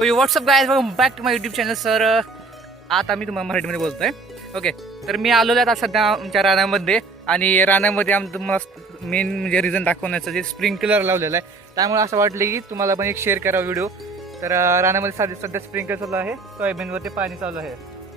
What's up guys welcome back to my YouTube channel sir आता मी तुम्हाला मराठीमध्ये बोलतो आहे ओके तर मी आलेलो आहे आता सध्या आमच्या रानामध्ये आणि रानामध्ये आमचं मस्त मेन म्हणजे रिझन दाखवण्याचं जे स्प्रिंकलर लावलेलं आहे त्यामुळे असं वाटलं की तुम्हाला पण एक शेअर करा व्हिडिओ तर रानामध्ये सध्या सध्या स्प्रिंकलर चालू आहे सोयाबीनवरती पाणी चालू आहे.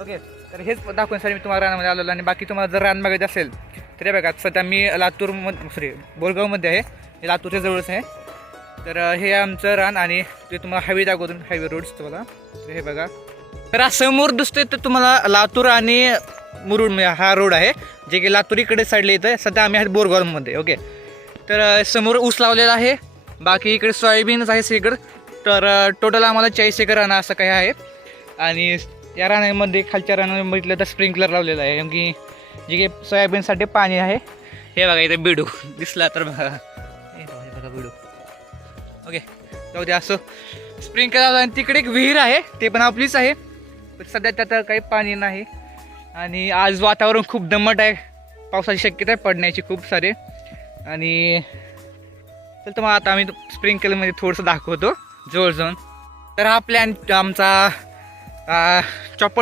ओके तर हेच दाखवण्यासाठी मी तुम्हाला रानामध्ये आलेलो आणि बाकी तुम्हाला जर रान बघायचं असेल तर हे बघा सध्या मी लातूरमध्ये सॉरी बोरगावमध्ये आहे. हे लातूरच्या जवळच आहे. तर हे आमचं रान आणि ते तुम्हाला हायवे दाखवतो हायवे रोड्स तुम्हाला. तर हे बघा. तर समोर दिसतोय तर तुम्हाला लातूर आणि मुरुड हा रोड आहे जे की लातूर इकडे साईडला येतं सध्या आम्ही आहेत बोरगावमध्ये ओके. तर समोर ऊस लावलेला आहे. बाकी इकडे सोयाबीनच आहे सगळीकडं. तर टोटल आम्हाला चाळीस एकर रान असं काही आहे. आणि या रानामध्ये खालच्या रानामध्ये बघितलं तर स्प्रिंकलर लावलेलं आहे. की जे की सोयाबीनसाठी पाणी आहे. हे बघा इथे बिडू दिसला तर बघा. बघा बिडू. ओके जाऊ दे असं स्प्रिंकलर आणि तिकडे एक विहीर आहे ते पण आपलीच आहे. पण सध्या त्यात काही पाणी नाही. आणि आज वातावरण खूप दमट आहे. पावसाची शक्यता आहे पडण्याची खूप सारे. आणि तर तुम्हाला आता आम्ही स्प्रिंकलरमध्ये थोडंसं दाखवतो जवळ जाऊन तर हा प्लॅन आमचा chopper